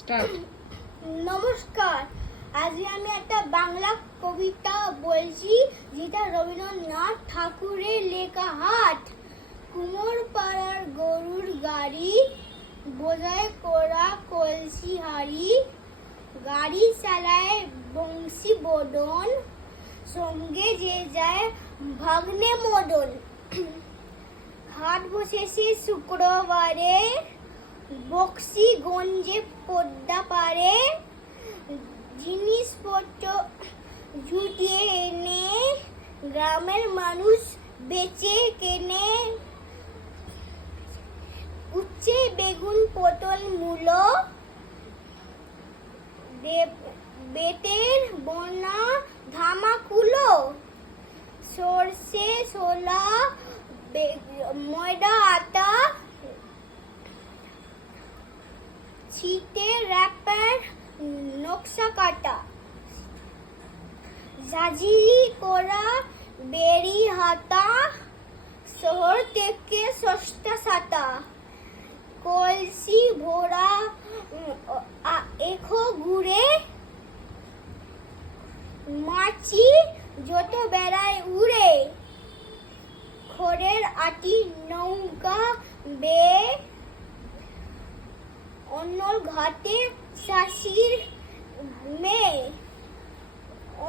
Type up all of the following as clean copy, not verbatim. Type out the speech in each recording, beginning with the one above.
Start. নমস্কার, আজ আমি একটা বাংলা কবিতা বলছি, যেটা রবীন্দ্রনাথ ঠাকুরের লেখা। হাট কুমোর পাড়ার গরুর গাড়ি, বোঝায় করা কলসি হাড়ি, গাড়ি চালায় বংশী বদন, সঙ্গে যে যায় ভাগ্নে মদন। হাট বসেছে শুক্রবারে, বক্সিগঞ্জে পদ্মা পারে, জিনিসপত্র জুটিয়ে এনে গ্রামের মানুষ বেচে কেনে। উচ্ছে বেগুন পটল মূলো, বেতের বোনা ধামাকুলো, সর্ষে ছোলা ময়দা আটা, ছিটে র্যাপার নকশা কাটা, ঝাঁঝরি করা বেরি হাতা, শহর থেকে সস্তা সাতা, কলসি ভরা এখো ঘুরে, মাছি যত বেড়ায় উড়ে, খড়ের আটি নৌকা বেয়ে, অন্যর ঘাটে শাশির মেয়ে,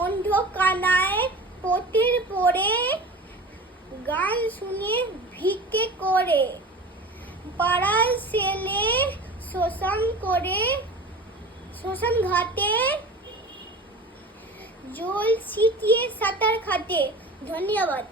অন্ধকানায় পথের পরে, গান শুনে ভিক্ষে করে, পাড়ার ছেলে শ্মশান ঘাটে জল ছিটিয়ে সাঁতার কাটে। ধন্যবাদ।